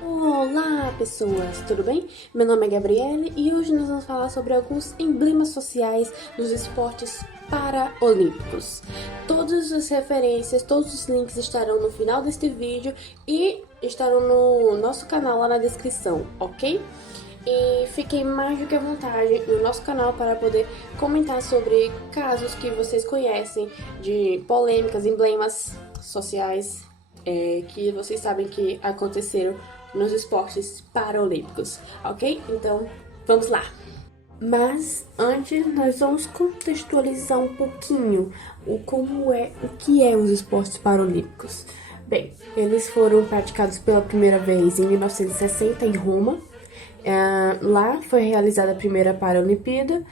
Olá pessoas, tudo bem? Meu nome é Gabriele e hoje nós vamos falar sobre alguns emblemas sociais dos esportes paraolímpicos. Todas as referências, todos os links estarão no final deste vídeo e estarão no nosso canal lá na descrição, ok? E fiquem mais do que à vontade no nosso canal para poder comentar sobre casos que vocês conhecem de polêmicas, emblemas sociais que vocês sabem que aconteceram nos esportes paraolímpicos, ok? Então, vamos lá! Mas antes nós vamos contextualizar um pouquinho o que é os esportes paraolímpicos. Bem, eles foram praticados pela primeira vez em 1960 em Roma. Lá foi realizada a primeira Paralimpíada,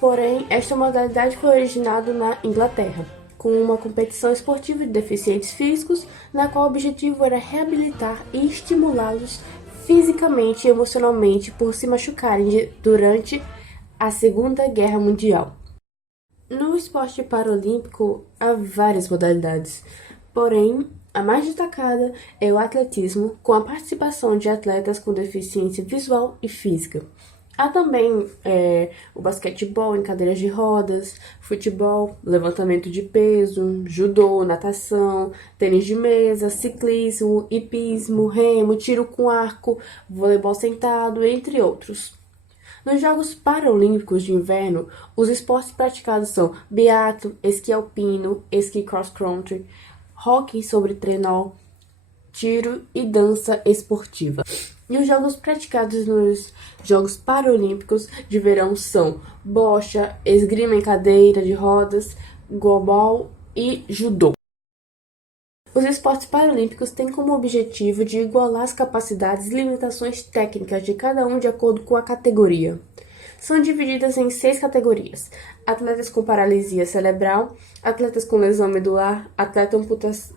porém esta modalidade foi originada na Inglaterra, com uma competição esportiva de deficientes físicos, na qual o objetivo era reabilitar e estimulá-los fisicamente e emocionalmente por se machucarem durante a Segunda Guerra Mundial. No esporte paralímpico há várias modalidades, porém a mais destacada é o atletismo, com a participação de atletas com deficiência visual e física. Há também o basquetebol em cadeiras de rodas, futebol, levantamento de peso, judô, natação, tênis de mesa, ciclismo, hipismo, remo, tiro com arco, voleibol sentado, entre outros. Nos Jogos Paralímpicos de Inverno, os esportes praticados são biatlo, esqui alpino, esqui cross-country, hóquei sobre trenó, tiro e dança esportiva. E os jogos praticados nos Jogos Paralímpicos de Verão são bocha, esgrima em cadeira de rodas, goalball e judô. Os esportes paralímpicos têm como objetivo de igualar as capacidades e limitações técnicas de cada um de acordo com a categoria. São divididas em 6 categorias: atletas com paralisia cerebral, atletas com lesão medular, atletas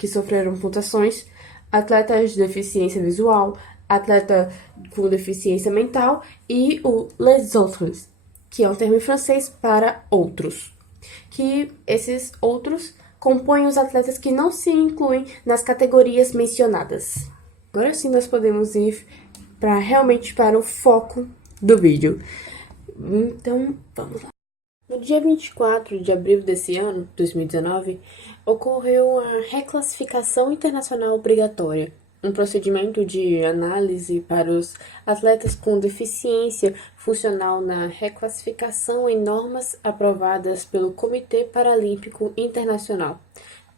que sofreram amputações, atletas de deficiência visual, atleta com deficiência mental e o les autres, que é um termo em francês para outros, que esses outros compõem os atletas que não se incluem nas categorias mencionadas. Agora sim nós podemos ir realmente para o foco do vídeo. Então, vamos lá. No dia 24 de abril desse ano, 2019, ocorreu a reclassificação internacional obrigatória, um procedimento de análise para os atletas com deficiência funcional na reclassificação em normas aprovadas pelo Comitê Paralímpico Internacional.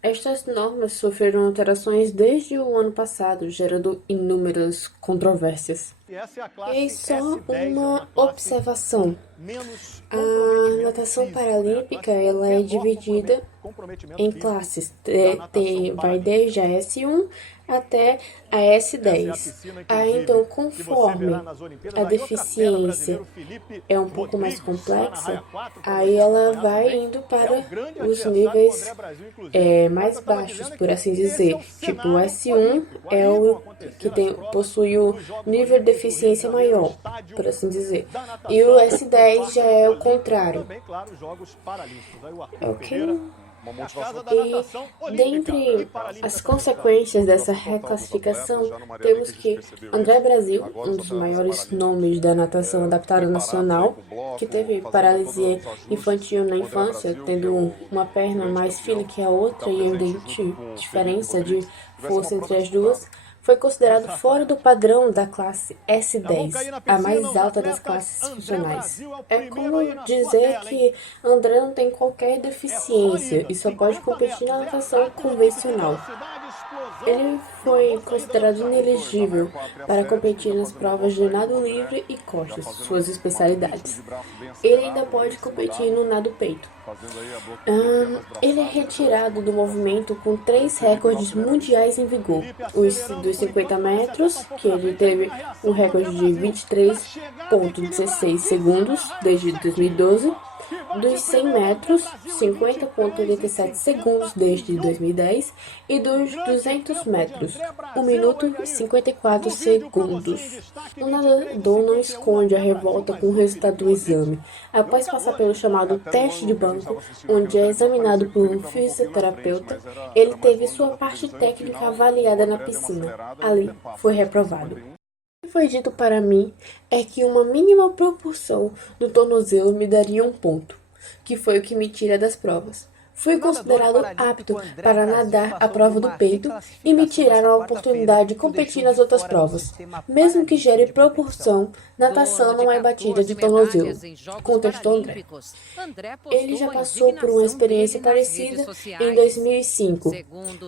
Estas normas sofreram alterações desde o ano passado, gerando inúmeras controvérsias. E só uma observação. A natação paralímpica ela é dividida em classes. Vai desde a S1 até a S10. Então, conforme a deficiência é um pouco mais complexa, aí ela vai indo para os níveis mais baixos, por assim dizer. Tipo, o S1 é o que possui o nível de deficiência maior, por assim dizer. E o S10 já é o contrário. Ok? E dentre as consequências dessa reclassificação, temos que André Brasil, um dos maiores nomes da natação adaptada nacional, que teve paralisia infantil na infância, tendo uma perna mais fina que a outra e evidente diferença de força entre as duas, foi considerado fora do padrão da classe S10, a mais alta das classes funcionais. É como dizer que André não tem qualquer deficiência e só pode competir na natação convencional. Ele foi considerado inelegível para competir nas provas de nado livre e costas, suas especialidades. Ele ainda pode competir no nado peito. Ele é retirado do movimento com 3 recordes mundiais em vigor. Os dos 50 metros, que ele teve um recorde de 23,16 segundos desde 2012. dos 100 metros, 50,87 segundos desde 2010, e dos 200 metros, 1 minuto e 54 segundos. O nadador não esconde a revolta com o resultado do exame. Após passar pelo chamado teste de banco, onde é examinado por um fisioterapeuta, ele teve sua parte técnica avaliada na piscina. Ali, foi reprovado. O que foi dito para mim é que uma mínima proporção do tornozelo me daria um ponto, que foi o que me tira das provas. Fui considerado apto para nadar a prova do peito e me tiraram a oportunidade de competir nas outras provas. Mesmo que gere proporção, natação não é batida de tornozelo, contestou André. Ele já passou por uma experiência parecida em 2005,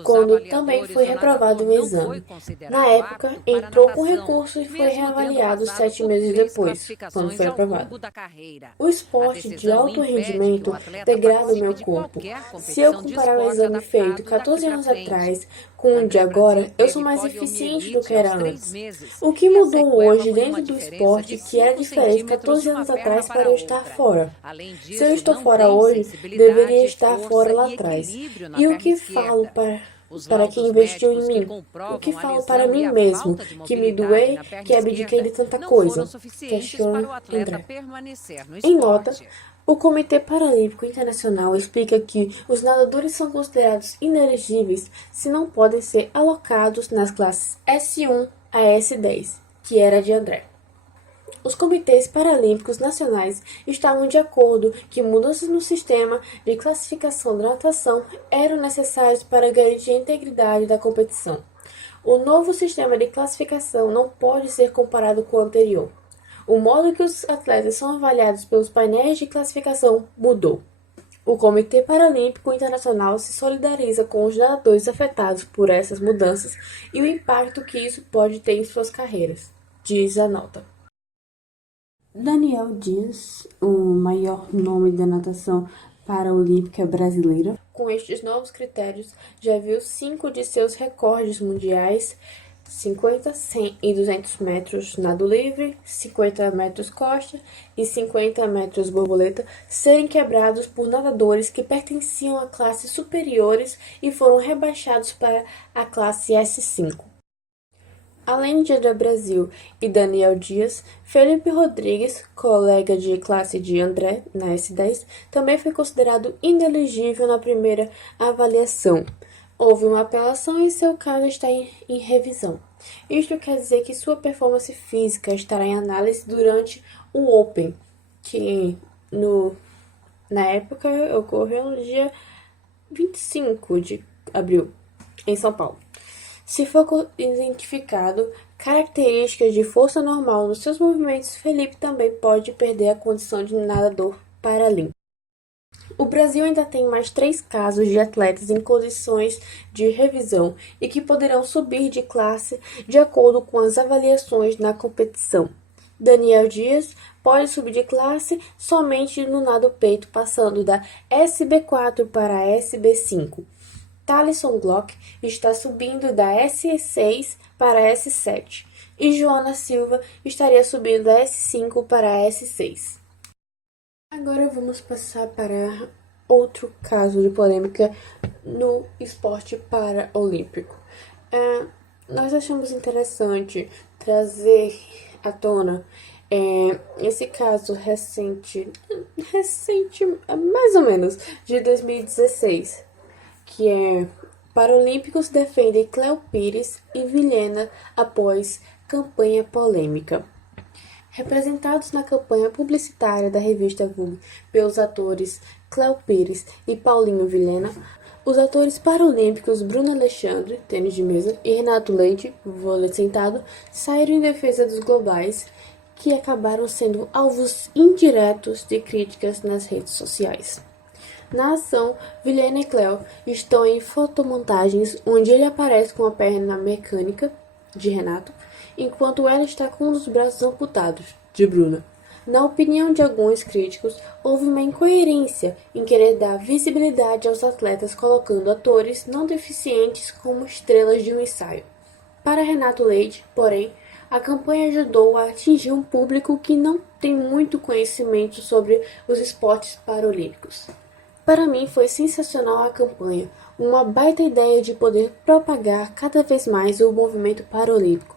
quando também foi reprovado no exame. Na época, entrou com recurso e foi reavaliado 7 meses depois, quando foi aprovado. O esporte de alto rendimento degrada o meu corpo. Se eu comparar o exame feito 14 anos atrás com o de agora, eu sou mais eficiente do que era antes. O que mudou hoje dentro do esporte que era diferente 14 anos atrás para eu estar fora? Se eu estou fora hoje, deveria estar fora lá atrás. E o que falo para quem investiu em mim? O que falo para mim mesmo? Que me doei, que abdiquei de tanta coisa? Questiona André. Em nota, o Comitê Paralímpico Internacional explica que os nadadores são considerados inelegíveis se não podem ser alocados nas classes S1 a S10, que era de André. Os comitês paralímpicos nacionais estavam de acordo que mudanças no sistema de classificação da natação eram necessárias para garantir a integridade da competição. O novo sistema de classificação não pode ser comparado com o anterior. O modo que os atletas são avaliados pelos painéis de classificação mudou. O Comitê Paralímpico Internacional se solidariza com os nadadores afetados por essas mudanças e o impacto que isso pode ter em suas carreiras, diz a nota. Daniel Dias, o maior nome da natação paraolímpica brasileira, com estes novos critérios, já viu 5 de seus recordes mundiais, 50, 100 e 200 metros nado livre, 50 metros costa e 50 metros borboleta serem quebrados por nadadores que pertenciam a classes superiores e foram rebaixados para a classe S5. Além de André Brasil e Daniel Dias, Felipe Rodrigues, colega de classe de André na S10, também foi considerado inelegível na primeira avaliação. Houve uma apelação e seu caso está em revisão. Isto quer dizer que sua performance física estará em análise durante o Open, que na época ocorreu no dia 25 de abril, em São Paulo. Se for identificado características de força normal nos seus movimentos, Felipe também pode perder a condição de nadador paralímpico. O Brasil ainda tem mais 3 casos de atletas em condições de revisão e que poderão subir de classe de acordo com as avaliações na competição. Daniel Dias pode subir de classe somente no nado peito, passando da SB4 para a SB5. Thalisson Glock está subindo da S6 para a S7 e Joana Silva estaria subindo da S5 para a S6. Agora vamos passar para outro caso de polêmica no esporte paraolímpico. Nós achamos interessante trazer à tona esse caso recente, mais ou menos, de 2016, que é Paralímpicos defendem Cléo Pires e Vilhena após campanha polêmica. Representados na campanha publicitária da revista Vogue pelos atores Cléo Pires e Paulinho Vilhena, os atores paralímpicos Bruno Alexandre, tênis de mesa, e Renato Leite, vôlei sentado, saíram em defesa dos globais, que acabaram sendo alvos indiretos de críticas nas redes sociais. Na ação, Vilhena e Cléo estão em fotomontagens onde ele aparece com a perna mecânica, de Renato, enquanto ela está com um dos braços amputados, de Bruna. Na opinião de alguns críticos, houve uma incoerência em querer dar visibilidade aos atletas colocando atores não deficientes como estrelas de um ensaio. Para Renato Leite, porém, A campanha ajudou a atingir um público que não tem muito conhecimento sobre os esportes paralímpicos. Para mim foi sensacional a campanha, uma baita ideia de poder propagar cada vez mais o movimento paralímpico.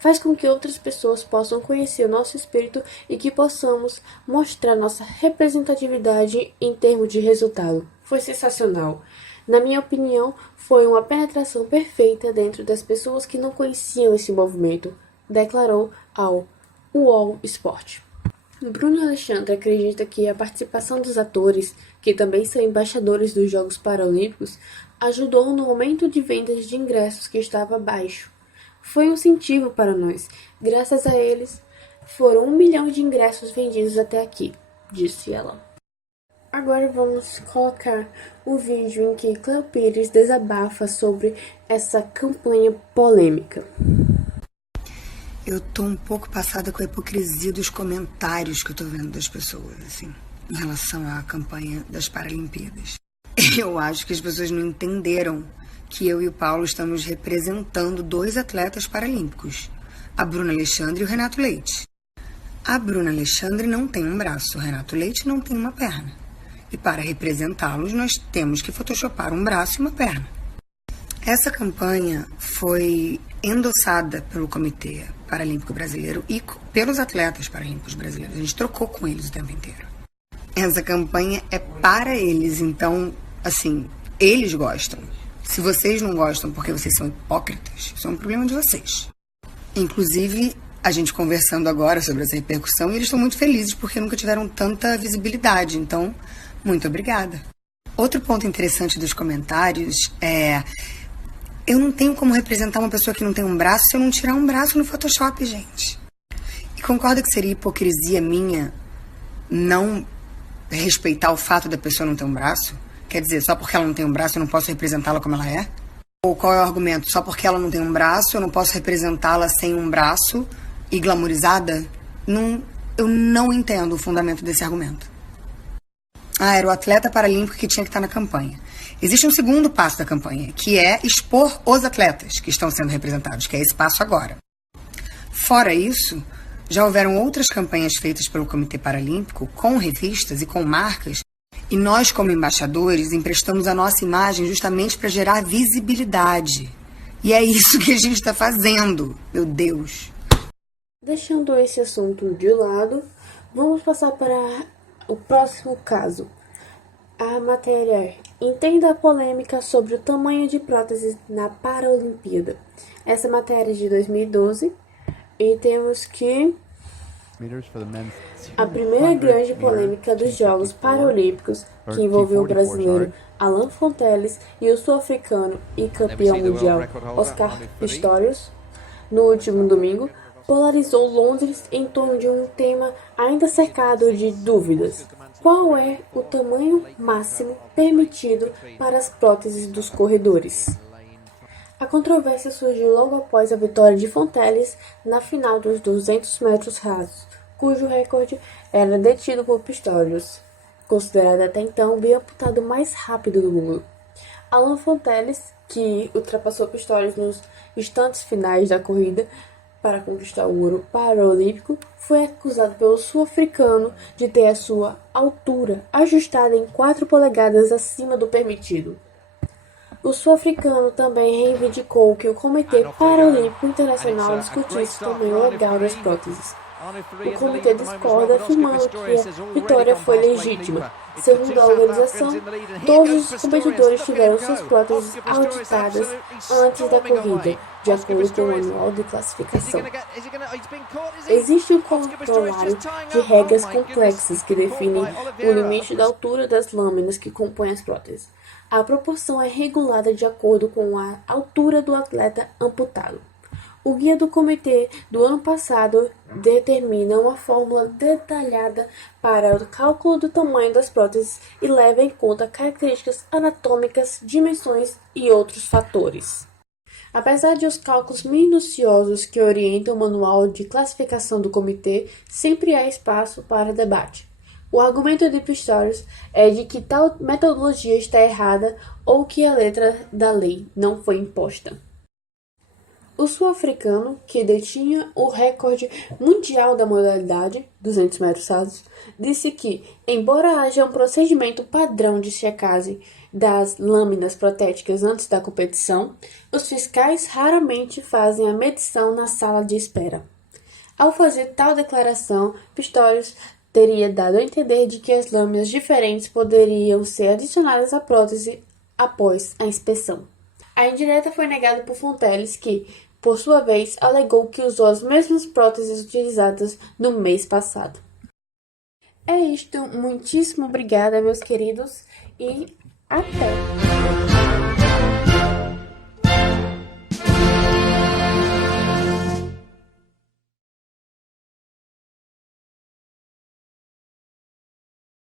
Faz com que outras pessoas possam conhecer o nosso espírito e que possamos mostrar nossa representatividade em termos de resultado. Foi sensacional. Na minha opinião, foi uma penetração perfeita dentro das pessoas que não conheciam esse movimento, declarou ao UOL Sport. Bruno Alexandre acredita que a participação dos atores, que também são embaixadores dos Jogos Paralímpicos, ajudou no aumento de vendas de ingressos que estava baixo. Foi um incentivo para nós. Graças a eles, foram 1 milhão de ingressos vendidos até aqui, disse ela. Agora vamos colocar o vídeo em que Cléo Pires desabafa sobre essa campanha polêmica. Eu tô um pouco passada com a hipocrisia dos comentários que eu tô vendo das pessoas, assim, em relação à campanha das Paralimpíadas. Eu acho que as pessoas não entenderam que eu e o Paulo estamos representando 2 atletas paralímpicos, a Bruna Alexandre e o Renato Leite. A Bruna Alexandre não tem um braço, o Renato Leite não tem uma perna. E para representá-los, nós temos que photoshopar um braço e uma perna. Essa campanha foi endossada pelo Comitê Paralímpico Brasileiro e pelos atletas paralímpicos brasileiros. A gente trocou com eles o tempo inteiro. Essa campanha é para eles, então, assim, eles gostam. Se vocês não gostam porque vocês são hipócritas, isso é um problema de vocês. Inclusive, a gente conversando agora sobre essa repercussão, e eles estão muito felizes porque nunca tiveram tanta visibilidade. Então, muito obrigada. Outro ponto interessante dos comentários é: eu não tenho como representar uma pessoa que não tem um braço se eu não tirar um braço no Photoshop, gente. E concorda que seria hipocrisia minha não respeitar o fato da pessoa não ter um braço? Quer dizer, só porque ela não tem um braço eu não posso representá-la como ela é? Ou qual é o argumento? Só porque ela não tem um braço eu não posso representá-la sem um braço e glamourizada? Eu não entendo o fundamento desse argumento. Era o atleta paralímpico que tinha que estar na campanha. Existe um segundo passo da campanha, que é expor os atletas que estão sendo representados, que é esse passo agora. Fora isso, já houveram outras campanhas feitas pelo Comitê Paralímpico com revistas e com marcas, e nós, como embaixadores, emprestamos a nossa imagem justamente para gerar visibilidade. E é isso que a gente está fazendo, meu Deus. Deixando esse assunto de lado, vamos passar para o próximo caso. A matéria é: entenda a polêmica sobre o tamanho de próteses na Paralimpíada. Essa matéria é de 2012 e temos que a primeira grande polêmica dos Jogos Paralímpicos, que envolveu o brasileiro Alan Fonteles e o sul-africano e campeão mundial Oscar Pistorius, no último domingo, polarizou Londres em torno de um tema ainda cercado de dúvidas. Qual é o tamanho máximo permitido para as próteses dos corredores? A controvérsia surgiu logo após a vitória de Fonteles na final dos 200 metros rasos, cujo recorde era detido por Pistorius, considerado até então o bioamputado mais rápido do mundo. Alan Fonteles, que ultrapassou Pistorius nos instantes finais da corrida para conquistar o ouro paralímpico, foi acusado pelo sul-africano de ter a sua altura ajustada em 4 polegadas acima do permitido. O sul-africano também reivindicou que o Comitê Paralímpico Internacional discutisse o tamanho legal das próteses. O comitê discorda, afirmando que a vitória foi legítima. Segundo a organização, todos os competidores tiveram suas próteses auditadas antes da corrida, de acordo com o manual de classificação. Existe um formulário de regras complexas que definem o limite da altura das lâminas que compõem as próteses. A proporção é regulada de acordo com a altura do atleta amputado. O guia do comitê do ano passado determina uma fórmula detalhada para o cálculo do tamanho das próteses e leva em conta características anatômicas, dimensões e outros fatores. Apesar de os cálculos minuciosos que orientam o manual de classificação do comitê, sempre há espaço para debate. O argumento de Pistorius é de que tal metodologia está errada ou que a letra da lei não foi imposta. O sul-africano, que detinha o recorde mundial da modalidade, 200 metros rasos, disse que, embora haja um procedimento padrão de checagem das lâminas protéticas antes da competição, os fiscais raramente fazem a medição na sala de espera. Ao fazer tal declaração, Pistorius teria dado a entender de que as lâminas diferentes poderiam ser adicionadas à prótese após a inspeção. A indireta foi negada por Fonteles, que, por sua vez, alegou que usou as mesmas próteses utilizadas no mês passado. É isto, muitíssimo obrigada, meus queridos, e até!